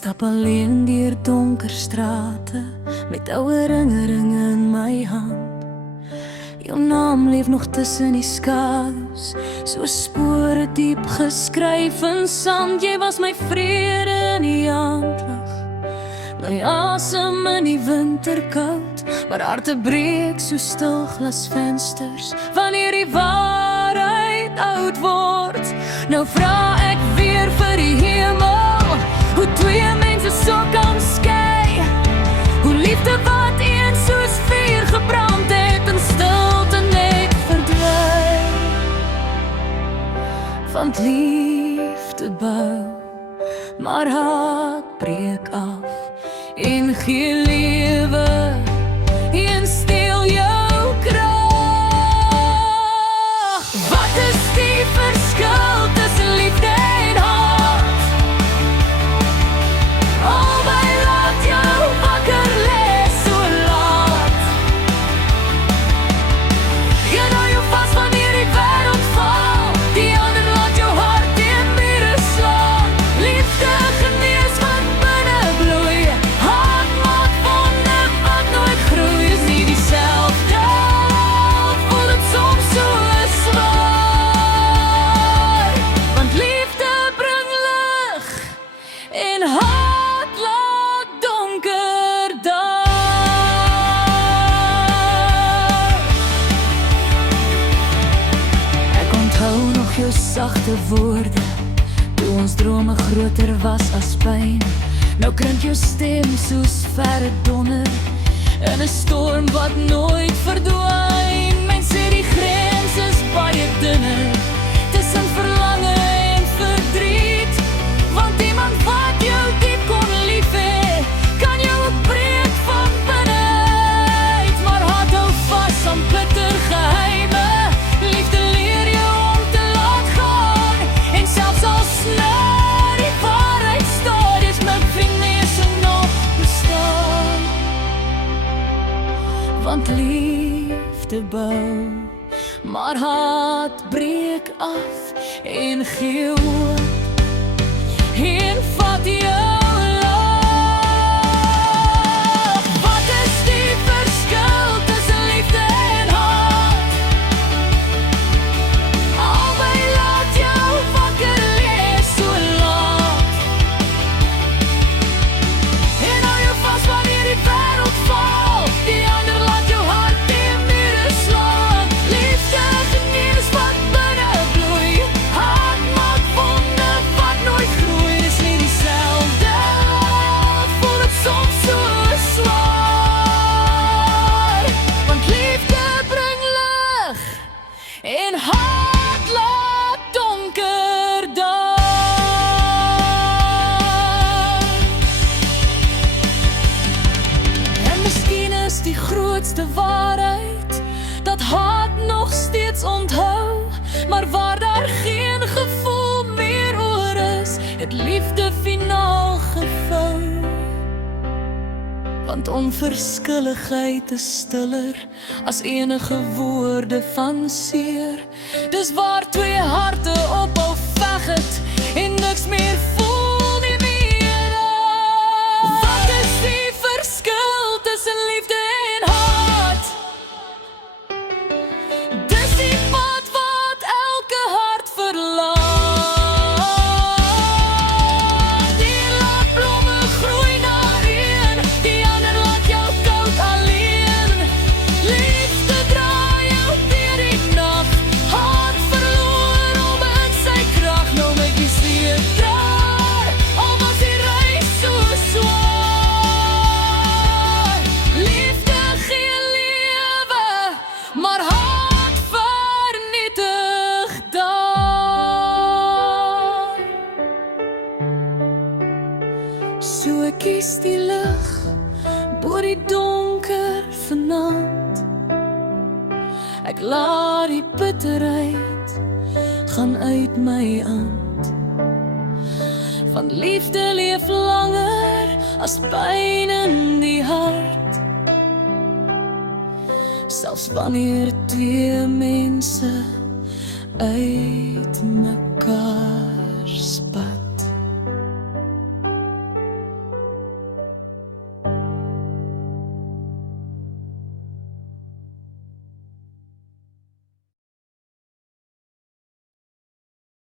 stap alleen deur donker strate met oude ringe in my hand. Jou naam leef nog tussen die skadu's, so spore diep geskryf in sand. Jy was my vrede in die aandlig, my asem in die winterkoud, maar harte breek so stil glasvensters wanneer die waarheid oud word. Nou vra ek weer vir die hemel, hoe twee mense so kan skei, hoe liefde wat eens soos vuur gebrand het in stilte net verdwyn. Want liefde bou, maar haat breek af en gee lewe en steel jou krag. Wat is die verskil tussen liefde en haat? Albei laat jou wakker lê so laat. Een hou jou vas wanneer die wêreld val, die ander laat jou hart teen mure slaan. Liefde genees wat binne bloei, haat maak wonde wat nooit groei. Is nie dieselfde, voel dit soms so zwaar. Want liefde bring lig en haat laat donker daar. Ek onthou nog jou sagte woorde, toe ons drome groter was as pyn. Nou klink jou stem soos verre donder in 'n storm wat nooit verdwyn. Mense sê die grens is baie dunner tussen verlange en verdriet, want iemand wat jou diep kon lief hê, kan jou ook breek van binnenuit. Maar haat hou vas aan bitter geheime, liefde leer jou om te laat gaan. En selfs al snel die waarheid staar, is my vriendnesse nog bestaan. Want liefde bou, maar haat breek af en gee hoop en vat jou laag. Wat is die verskil tussen liefde en haat? Albei laat jou wakker lê so laat. En hou jou vas wanneer die wêreld val, die ander laat jou hart teen mure slaan. Liefde genees wat binne bloei, haat maak wonde wat nooit groei. Dis nie dieselfde, voel dit soms so zwaar. Want liefde bring lig en haat laat donker daar. En miskien is die grootste waarheid dat haat nog steeds onthou, maar waar daar geen gevoel meer oor is, het liefde finaal gevou. Want onverskilligheid is stiller as enige woorde van seer. Dis waar twee harte ophou veg het en niks meer voel nie meer. Wat is die verskil tussen liefde en haat? Dis die pad wat elke hart verlaat. Die laat blomme groei na een, die ander laat jou koud alleen. Liefde draai jou deur die nag, haat verloor om in sy krag. Nou maak jy seker, al was die reis so swaar. Liefde gee lewe, maar haat vernietig daar. So ek kies die lig bo die donker vanaand. Ek laat die bitterheid gaan uit my hand. Want liefde leef langer as pyn in die hart. Selfs wanneer twee mense uit